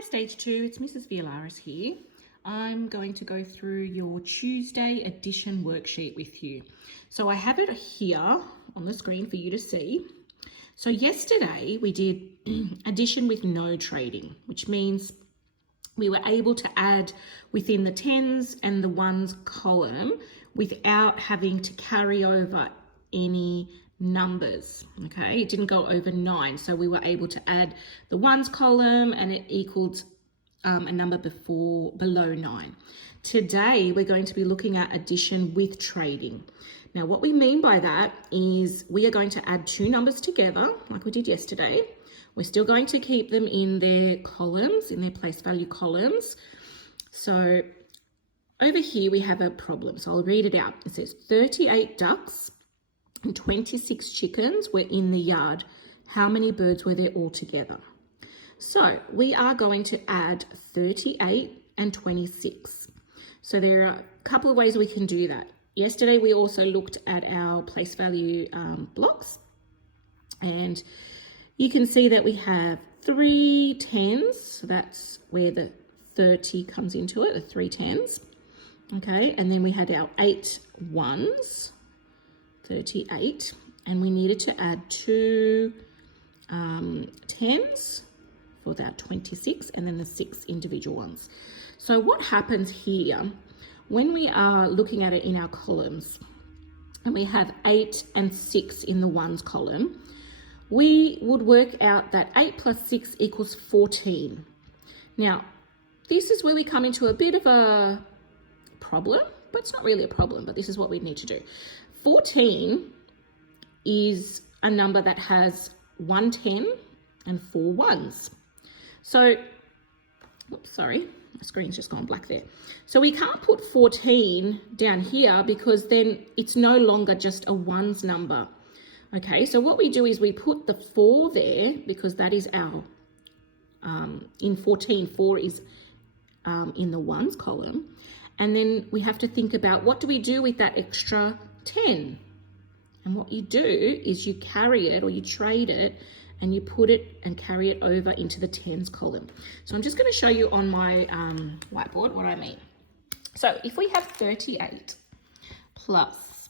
Hi Stage 2, it's Mrs. Violaris here. I'm going to go through your Tuesday addition worksheet with you. So I have it here on the screen for you to see. So yesterday we did addition with no trading, which means we were able to add within the tens and the ones column without having to carry over any numbers. Okay, it didn't go over 9, so we were able to add the ones column and it equaled a number below 9. Today we're going to be looking at addition with trading. Now what we mean by that is we are going to add two numbers together like we did yesterday. We're still going to keep them in their columns, in their place value columns. So over here we have a problem, so I'll read it out. It says 38 ducks and 26 chickens were in the yard. How many birds were there altogether? So we are going to add 38 and 26. So there are a couple of ways we can do that. Yesterday we also looked at our place value blocks, and you can see that we have 3 tens, so that's where the 30 comes into it, the 3 tens. Okay, and then we had our 8 ones, 38, and we needed to add 2 tens for that 26, and then the 6 individual ones. So what happens here when we are looking at it in our columns and we have 8 and 6 in the ones column, we would work out that 8 plus 6 equals 14. Now, this is where we come into a bit of a problem, but it's not really a problem, but this is what we need to do. 14 is a number that has 1 10 and 4 ones. So, oops, sorry, my screen's just gone black there. So we can't put 14 down here because then it's no longer just a ones number. Okay, so what we do is we put the 4 there because that is our, in 14, 4 is in the ones column. And then we have to think about what do we do with that extra 10? And what you do is you carry it or you trade it and you put it and carry it over into the tens column. So I'm just going to show you on my whiteboard what I mean. So if we have 38 plus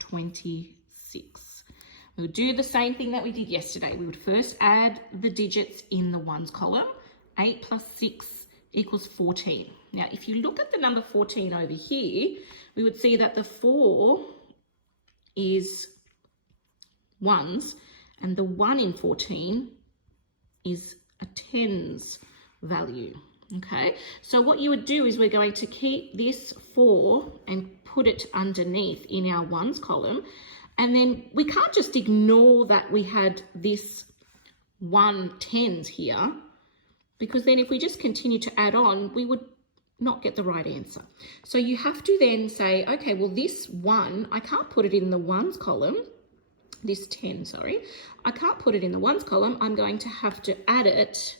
26, we'll do the same thing that we did yesterday. We would first add the digits in the ones column. 8 plus 6 equals 14. Now, if you look at the number 14 over here, we would see that the 4 is ones, and the 1 in 14 is a tens value. Okay, so what you would do is we're going to keep this 4 and put it underneath in our ones column, and then we can't just ignore that we had this 1 tens here, because then if we just continue to add on, we would not get the right answer. So you have to then say, okay, well this 1, I can't put it in the ones column, this 10, sorry, I can't put it in the ones column. I'm going to have to add it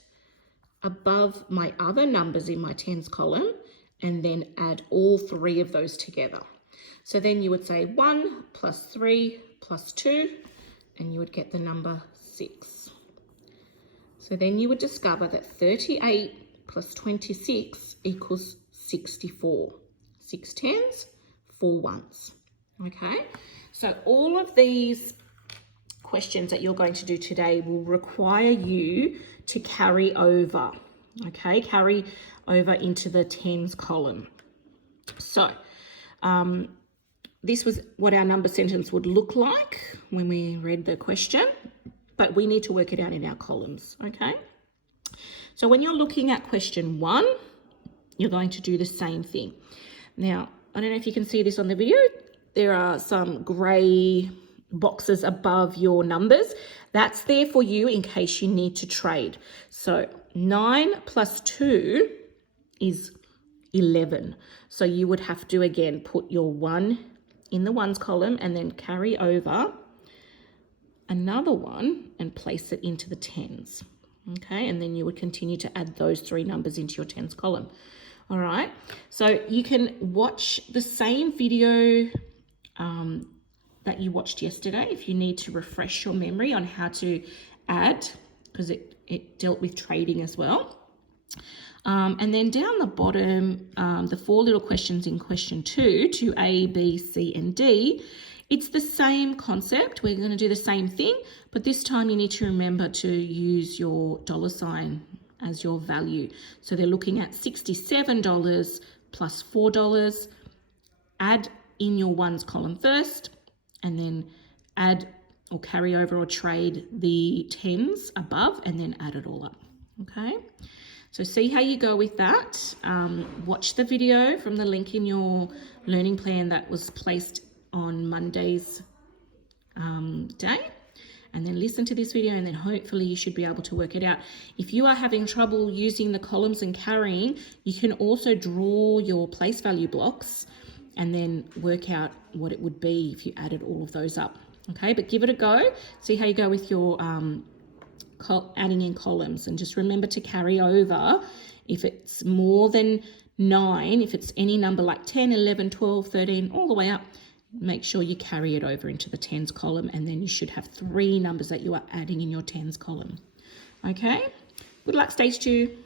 above my other numbers in my tens column and then add all 3 of those together. So then you would say 1 plus 3 plus 2, and you would get the number 6. So then you would discover that 38 plus 26 equals 64. 6 tens, 4 ones. Okay, so all of these questions that you're going to do today will require you to carry over. Okay, carry over into the tens column. So this was what our number sentence would look like when we read the question, but we need to work it out in our columns. Okay, so when you're looking at question 1, you're going to do the same thing. Now, I don't know if you can see this on the video. There are some grey boxes above your numbers. That's there for you in case you need to trade. So 9 plus 2 is 11. So you would have to, again, put your 1 in the ones column and then carry over another 1 and place it into the tens. Okay, and then you would continue to add those 3 numbers into your tens column. All right, so you can watch the same video that you watched yesterday if you need to refresh your memory on how to add, because it dealt with trading as well. And then down the bottom, the 4 little questions in question 2 to A, B, C, and D, it's the same concept. We're going to do the same thing, but this time you need to remember to use your dollar sign as your value. So they're looking at $67 plus $4. Add in your ones column first, and then add or carry over or trade the tens above, and then add it all up. Okay, so see how you go with that. Watch the video from the link in your learning plan that was placed on Monday's day, and then listen to this video, and then hopefully you should be able to work it out. If you are having trouble using the columns and carrying, you can also draw your place value blocks and then work out what it would be if you added all of those up. Okay, but give it a go. See how you go with your adding in columns, and just remember to carry over if it's more than 9, if it's any number like 10, 11, 12, 13, all the way up, make sure you carry it over into the tens column, and then you should have 3 numbers that you are adding in your tens column. Okay, good luck stage 2.